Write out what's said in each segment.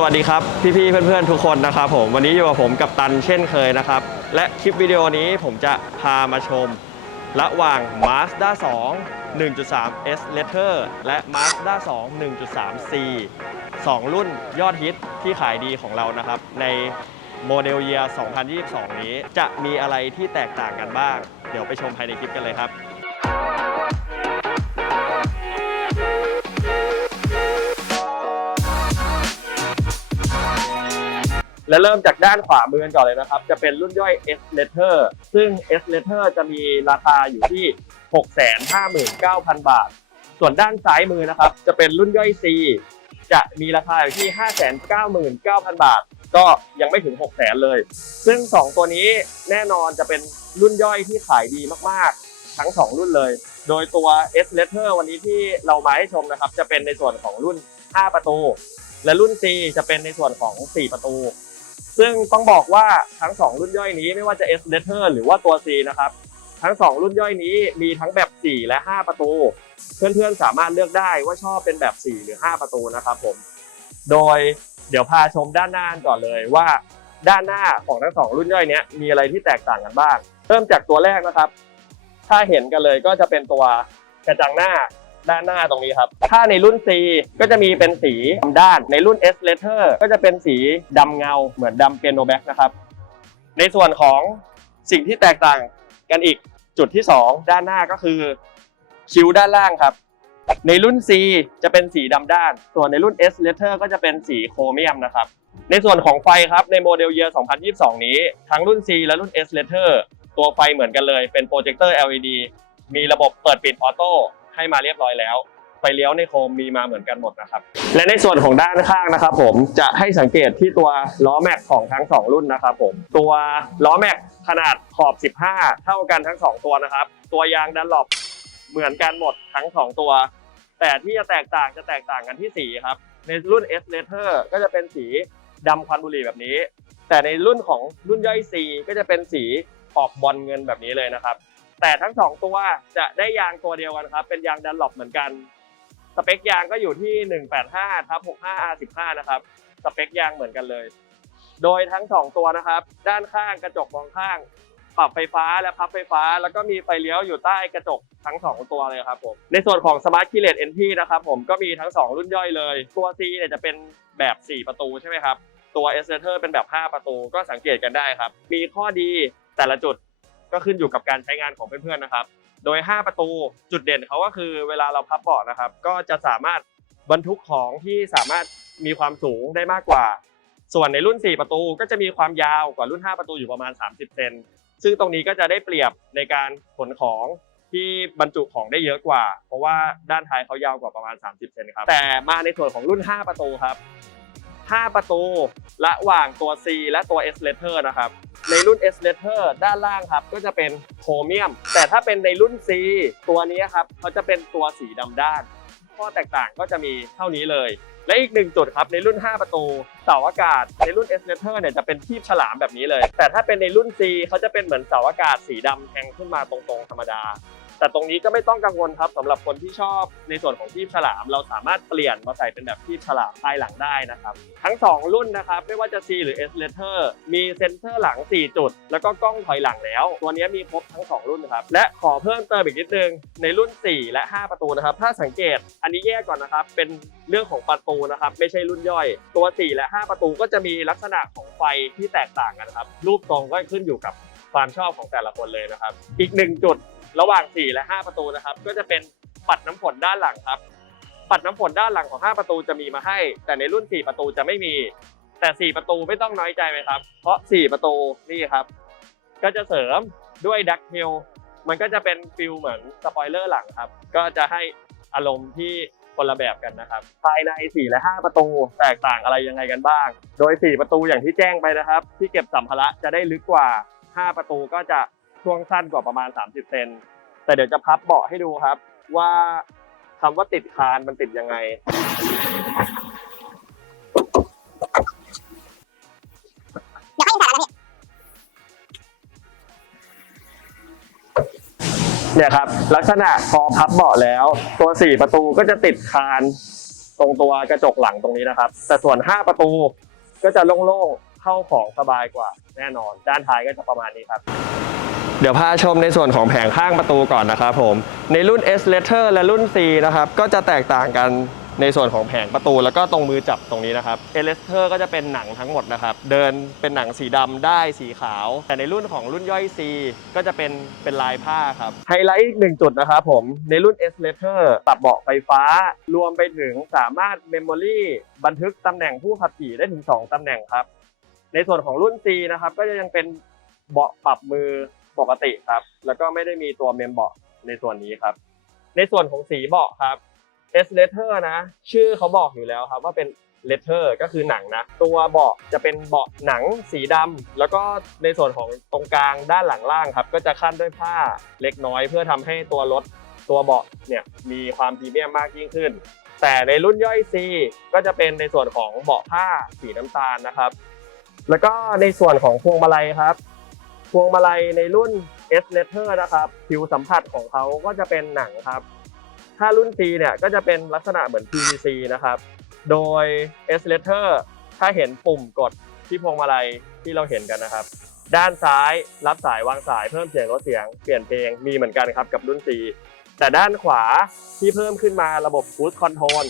สวัสดีครับ พี่ๆเพื่อนๆทุกคนนะครับผมวันนี้อยู่กับผมกับตันเช่นเคยนะครับ และคลิปวิดีโอนี้ผมจะพามาชม ระหว่าง Mazda 2 1.3 S Letter และ Mazda 2 1.3 C 2 รุ่นยอดฮิตที่ขายดีของเรานะครับ ในโมเดลเยียร์2022 นี้ จะมีอะไรที่แตกต่างกันบ้าง เดี๋ยวไปชมภายในคลิปกันเลยครับ และเริ่มจากด้านขวามือกันก่อนเลยนะครับ จะเป็นรุ่นย่อย S Letter ซึ่ง S Letter จะมีราคาอยู่ที่ 659,000 บาท ส่วนด้านซ้ายมือนะครับ จะเป็นรุ่นย่อย C จะมีราคาอยู่ที่ 599,000 บาท ก็ยังไม่ถึง 6 0 0 0 0เลย ซึ่ง 2 ตัวนี้แน่นอนจะเป็นรุ่นย่อยที่ขายดีมากๆ ทั้ง 2 รุ่นเลย โดยตัว S Letter วันนี้ที่เรามาให้ชมนะครับ จะเป็นในส่วนของรุ่น 5 ประตู และรุ่น C จะเป็นในส่วนของ 4 ประตู ซึ่งต้องบอกว่าทั้ง 2 รุ่นย่อยนี้ไม่ว่าจะ S Letter หรือว่าตัว C นะครับ ทั้ง 2 รุ่นย่อยนี้มีทั้งแบบ 4 และ 5 ประตู เพื่อนๆสามารถเลือกได้ว่าชอบเป็นแบบ 4 หรือ 5 ประตูนะครับผม โดยเดี๋ยวพาชมด้านหน้าก่อนเลยว่าด้านหน้าของทั้ง 2 รุ่นย่อยนี้มีอะไรที่แตกต่างกันบ้าง เริ่มจากตัวแรกนะครับ ถ้าเห็นกันเลยก็จะเป็นตัวกระจังหน้า ด้านหน้าตรงนี้ครับ ถ้าในรุ่น C ก็จะมีเป็นสีดำด้าน ในรุ่น S Letter ก็จะเป็นสีดำเงา เหมือนดำเปียโนแบ็กนะครับ ในส่วนของสิ่งที่แตกต่างกันอีกจุดที่ 2 ด้านหน้าก็คือคิ้วด้านล่างครับ ในรุ่น C จะเป็นสีดำด้าน ส่วนในรุ่น S Letter ก็จะเป็นสีโครเมียมนะครับ ในส่วนของไฟครับ ในโมเดลเยียร์2022 นี้ ทั้งรุ่น C และรุ่น S Letter ตัวไฟเหมือนกันเลย เป็นโปรเจคเตอร์ LED มีระบบเปิดปิดออโต้ ให้มาเรียบร้อยแล้ว ไฟเลี้ยวในโคมมีมาเหมือนกันหมดนะครับ และในส่วนของด้านข้างนะครับ ผมจะให้สังเกตที่ตัวล้อแม็กของทั้ง 2 รุ่นนะครับผมตัวล้อแม็กขนาดขอบ 15 เท่ากันทั้ง 2 ตัวนะครับ ตัวยางดันหลบเหมือนกันหมดทั้ง 2 ตัว แต่ที่จะแตกต่างจะแตกต่างกันที่สีครับในรุ่น S Letter ก็จะเป็นสีดำควันบุหรี่แบบนี้ แต่ในรุ่นของรุ่นย่อย C ก็จะเป็นสีออกบอลเงินแบบนี้เลยนะครับ แต่ทั้งสองตัวจะได้ยางตัวเดียวกันครับ เป็นยางดันหลบเหมือนกัน สเปคยางก็อยู่ที่ 185ทับ65 R15 นะครับ สเปคยางเหมือนกันเลย โดยทั้งสองตัวนะครับ ด้านข้างกระจกมองข้าง ปรับไฟฟ้าและพับไฟฟ้า แล้วก็มีไฟเลี้ยวอยู่ใต้กระจกทั้งสองตัวเลยครับผม ในส่วนของ Smart k e y l e s s enti นะครับผม ก็มีทั้งสองรุ่นย่อยเลย ตัว C เนี่ยจะเป็นแบบ 4 ประตูใช่ไหมครับ ตัว S l e t e r เป็นแบบ 5 ประตู ก็สังเกตกันได้ครับ มีข้อดีแต่ละจุด ก็ขึ้นอยู่กับการใช้งานของเพื่อนๆนะครับ โดย 5 ประตูจุดเด่นเขาก็คือเวลาเราพับเบาะนะครับ ก็จะสามารถบรรทุกของที่สามารถมีความสูงได้มากกว่า ส่วนในรุ่น 4 ประตูก็จะมีความยาวกว่ารุ่น 5 ประตูอยู่ประมาณ 30 เซนซึ่งตรงนี้ก็จะได้เปรียบในการขนของที่บรรจุของได้เยอะกว่า เพราะว่าด้านท้ายเขายาวกว่าประมาณ 30 เซนครับ แต่มาในส่วนของรุ่น 5 ประตูครับ 5 ประตูระหว่างตัว C และตัว S Letter นะครับ ในรุ่น S Letter ด้านล่างครับ ก็จะเป็นโครเมียม แต่ถ้าเป็นในรุ่น C ตัวนี้ครับเขาจะเป็นตัวสีดำด้าน ข้อแตกต่างก็จะมีเท่านี้เลย และอีกหนึ่งจุดครับในรุ่น 5 ประตูเสาอากาศ ในรุ่น S Letter เนี่ยจะเป็นทีบฉลามแบบนี้เลย แต่ถ้าเป็นในรุ่น C เขาจะเป็นเหมือนเสาอากาศสีดำแทงขึ้นมาตรงๆธรรมดา แต่ตรงนี้ก็ไม่ต้องกังวลครับสำหรับคนที่ชอบในส่วนของทีบฉลาม เราสามารถเปลี่ยนมาใส่เป็นแบบทีบฉลามภายหลังได้นะครับ ทั้ง 2 รุ่นนะครับ ไม่ว่าจะ C หรือ S Letter มีเซ็นเซอร์หลัง 4 จุด แล้วก็กล้องถอยหลังแล้ว ตัวนี้มีครบทั้ง 2 รุ่นครับ และขอเพิ่มเติมอีกนิดนึง ในรุ่น 4 และ 5 ประตูนะครับ ถ้าสังเกตอันนี้แยกก่อนนะครับ เป็นเรื่องของประตูนะครับ ไม่ใช่รุ่นย่อย ตัว 4 และ 5 ประตูก็จะมีลักษณะของไฟที่แตกต่างกันครับ รูปทรงก็ขึ้นอยู่กับความชอบของแต่ละคนเลยนะครับ อีกหนึ่งจุด ระหว่าง 4 และ 5 ประตูนะครับ ก็จะเป็นปัดน้ำฝนด้านหลังครับ ปัดน้ำฝนด้านหลังของ 5 ประตูจะมีมาให้ แต่ในรุ่น 4 ประตูจะไม่มี แต่ 4 ประตูไม่ต้องน้อยใจไหมครับ เพราะ 4 ประตูนี่ครับ ก็จะเสริมด้วยดักเทลมันก็จะเป็นฟิลเหมือนสปอยเลอร์หลังครับ ก็จะให้อารมณ์ที่คนละแบบกันนะครับ ภายใน 4 และ 5 ประตูแตกต่างอะไรยังไงกันบ้าง โดย 4 ประตูอย่างที่แจ้งไปนะครับ ที่เก็บสัมภาระจะได้ลึกกว่า 5 ประตูก็จะ ช่วงสั้นกว่าประมาณ 30 เซน แต่เดี๋ยวจะพับเบาะให้ดูครับ ว่าคำว่าติดคานมันติดยังไงเดี๋ยวค่อยใส่แล้วพี่เนี่ยครับ ลักษณะพอพับเบาะแล้ว ตัว4ประตูก็จะติดคานตรงตัวกระจกหลังตรงนี้นะครับ แต่ส่วน5ประตูก็จะโล่งๆเข้าของสบายกว่าแน่นอน ด้านท้ายก็จะประมาณนี้ครับ เดี๋ยวพาชมในส่วนของแผงข้างประตูก่อนนะครับผม ในรุ่น S Letter และรุ่น C นะครับ ก็จะแตกต่างกันในส่วนของแผงประตูแล้วก็ตรงมือจับตรงนี้นะครับ S Letter ก็จะเป็นหนังทั้งหมดนะครับ เดินเป็นหนังสีดำได้สีขาว แต่ในรุ่นของรุ่นย่อย C ก็จะเป็นเป็นลายผ้าครับ ไฮไลท์อีกหนึ่งจุดนะครับผม ในรุ่น S Letter ปรับเบาะไฟฟ้า รวมไปถึงสามารถ Memory บันทึกตำแหน่งผู้ขับขี่ได้ถึง 2ตำแหน่งครับ ในส่วนของรุ่น C นะครับก็จะยังเป็นเบาะปรับมือ ปกติครับ แล้วก็ไม่ได้มีตัวเมมเบาะในส่วนนี้ครับ ในส่วนของสีเบาะครับ S letter นะ ชื่อเขาบอกอยู่แล้วครับว่าเป็น letter ก็คือหนังนะ ตัวเบาะจะเป็นเบาะหนังสีดำแล้วก็ในส่วนของตรงกลางด้านหลังล่างครับ ก็จะขั้นด้วยผ้าเล็กน้อย เพื่อทำให้ตัวรถตัวเบาะเนี่ยมีความพรีเมียมมากยิ่งขึ้น แต่ในรุ่นย่อย C ก็จะเป็นในส่วนของเบาะผ้าสีน้ำตาลนะครับ แล้วก็ในส่วนของพวงมาลัยครับ พวงมาลัยในรุ่น S Letter นะครับ ผิวสัมผัสของเขาก็จะเป็นหนังครับ ถ้ารุ่น C เนี่ยก็จะเป็นลักษณะเหมือน PVC นะครับ โดย S Letter ถ้าเห็นปุ่มกดที่พวงมาลัยที่เราเห็นกันนะครับ ด้านซ้ายรับสายวางสายเพิ่มเสียงลดเสียงเปลี่ยนเพลงมีเหมือนกันครับกับรุ่น C แต่ด้านขวาที่เพิ่มขึ้นมาระบบ Cruise Control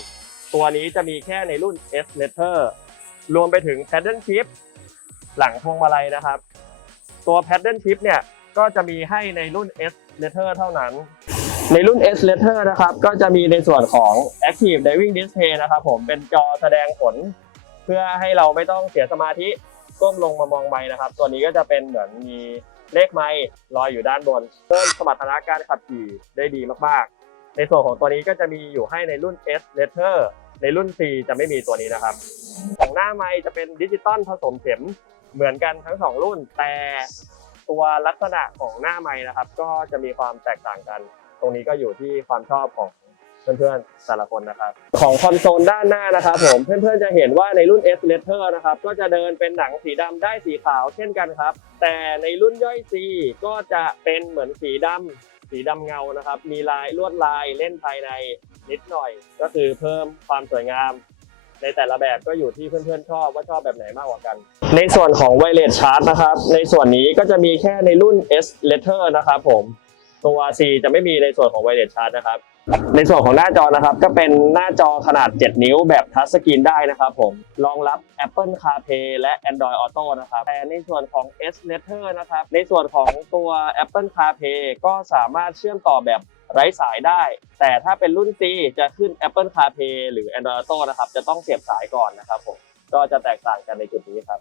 ตัวนี้จะมีแค่ในรุ่น S Letter รวมไปถึง Paddle Shift หลังพวงมาลัยนะครับ ตัว Paddle Shift เนี่ยก็จะมีให้ในรุ่น S Letter เท่านั้น ในรุ่น S Letter นะครับ ก็จะมีในส่วนของ Active Diving Display นะครับผมเป็นจอแสดงผล เพื่อให้เราไม่ต้องเสียสมาธิก้มลงมามองไม้นะครับ ตัวนี้ก็จะเป็นเหมือนมีเลขไม้ลอยอยู่ด้านบนเพิ่มสมรรถนะการขับขี่ได้ดีมากๆ ในส่วนของตัวนี้ก็จะมีอยู่ให้ในรุ่น S Letter ในรุ่น C จะไม่มีตัวนี้นะครับของหน้าไม้จะเป็นดิจิตอลผสมเข็ม เหมือนกันทั้งสองรุ่น แต่ตัวลักษณะของหน้าไม้นะครับ ก็จะมีความแตกต่างกัน ตรงนี้ก็อยู่ที่ความชอบของเพื่อนๆแต่ละคนนะครับ ของคอนโซลด้านหน้านะครับผมเพื่อนๆจะเห็นว่าในรุ่น S Letter นะครับก็จะเดินเป็นหนังสีดำได้สีขาวเช่นกันครับ แต่ในรุ่นย่อย C ก็จะเป็นเหมือนสีดำสีดำเงานะครับ มีลายลวดลายเล่นภายในนิดหน่อย ก็คือเพิ่มความสวยงาม ในแต่ละแบบก็อยู่ที่เพื่อนๆชอบว่าชอบแบบไหนมากกว่ากัน ในส่วนของ Wireless Charge นะครับ ในส่วนนี้ก็จะมีแค่ในรุ่น S Letter นะครับผมตัว C จะไม่มีในส่วนของ Wireless Charge นะครับในส่วนของหน้าจอนะครับ ก็เป็นหน้าจอขนาด 7 นิ้วแบบทัชสกรีนได้นะครับผมรองรับ Apple CarPlay และ Android Auto นะครับแต่ในส่วนของ S Letter นะครับ ในส่วนของตัว Apple CarPlay ก็สามารถเชื่อมต่อแบบ ไร้สายได้ แต่ถ้าเป็นรุ่น C จะขึ้น Apple CarPlay หรือ Android Auto นะครับจะต้องเสียบสายก่อนนะครับผมก็จะแตกต่างกันในจุดนี้ครับ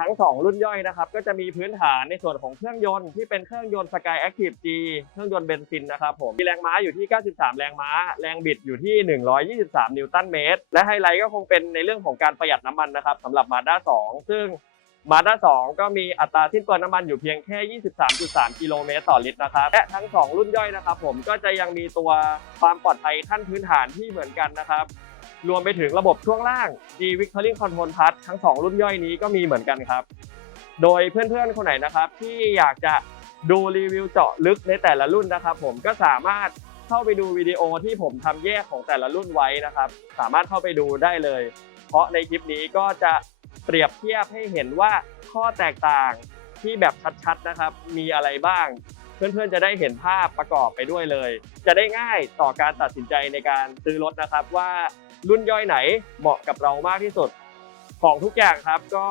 ทั้ง 2 รุ่นย่อยนะครับก็จะมีพื้นฐานในส่วนของเครื่องยนต์ที่เป็นเครื่องยนต์ Sky Active G เครื่องยนต์เบนซินนะครับผมมีแรงม้าอยู่ที่ 93 แรงม้า แรงบิดอยู่ที่ 123 นิวตันเมตร และไฮไลท์ก็คงเป็นในเรื่องของการประหยัดน้ำมันนะครับสำหรับ Mazda 2 ซึ่ง Mazda 2ก็มีอัตราสิ้นเปลืองน้ำมันอยู่เพียงแค่ 23.3 กิโลเมตรต่อลิตรนะครับ และทั้ง 2 รุ่นย่อยนะครับผมก็จะยังมีตัวความปลอดภัยขั้นพื้นฐานที่เหมือนกันนะครับ รวมไปถึงระบบช่วงล่าง G Victory Control Plus ทั้ง 2 รุ่นย่อยนี้ก็มีเหมือนกันครับ โดยเพื่อนๆคนไหนนะครับที่อยากจะดูรีวิวเจาะลึกในแต่ละรุ่นนะครับ ผมก็สามารถเข้าไปดูวิดีโอที่ผมทำแยกของแต่ละรุ่นไว้นะครับ สามารถเข้าไปดูได้เลย เพราะในคลิปนี้ก็จะ เปรียบเทียบให้เห็นว่าข้อแตกต่างที่แบบชัดๆนะครับ มีอะไรบ้าง เพื่อนๆจะได้เห็นภาพประกอบไปด้วยเลย จะได้ง่ายต่อการตัดสินใจในการซื้อรถนะครับ ว่ารุ่นย่อยไหนเหมาะกับเรามากที่สุด ของทุกอย่างครับก็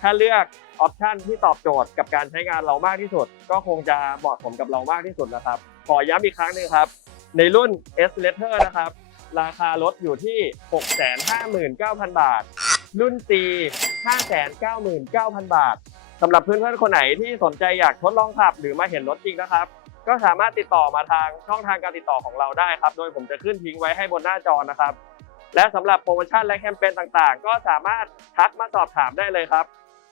ถ้าเลือกออปชันที่ตอบโจทย์กับการใช้งานเรามากที่สุด ก็คงจะเหมาะสมกับเรามากที่สุดนะครับ ขอย้ำอีกครั้งหนึงครับ ในรุ่น S Letter นะครับ ราคารถอยู่ที่ 659,000 บาท รุ่น C 599,000 บาทสำหรับเพื่อนๆคนไหนที่สนใจอยากทดลองขับหรือมาเห็นรถจริงนะครับ ก็สามารถติดต่อมาทางช่องทางการติดต่อของเราได้ครับ โดยผมจะขึ้นทิ้งไว้ให้บนหน้าจอนะครับ และสำหรับโปรโมชั่นและแคมเปญต่างๆ ก็สามารถทักมาสอบถามได้เลยครับ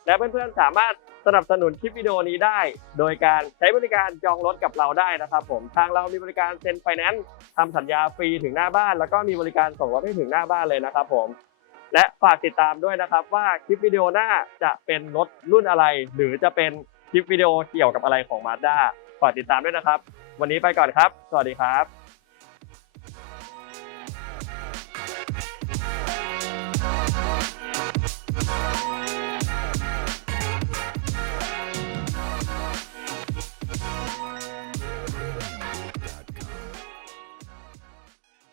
และเพื่อนๆสามารถสนับสนุนคลิปวิดีโอนี้ได้ โดยการใช้บริการจองรถกับเราได้นะครับ ผมทางเรามีบริการเซ็นไฟแนนซ์ทำสัญญาฟรีถึงหน้าบ้าน แล้วก็มีบริการส่งรถให้ถึงหน้าบ้านเลยนะครับผม และฝากติดตามด้วยนะครับว่าคลิปวิดีโอหน้าจะเป็นรถรุ่นอะไร หรือจะเป็นคลิปวิดีโอเกี่ยวกับอะไรของมาสด้าฝากติดตามด้วยนะครับ วันนี้ไปก่อนครับ สวัสดีครับ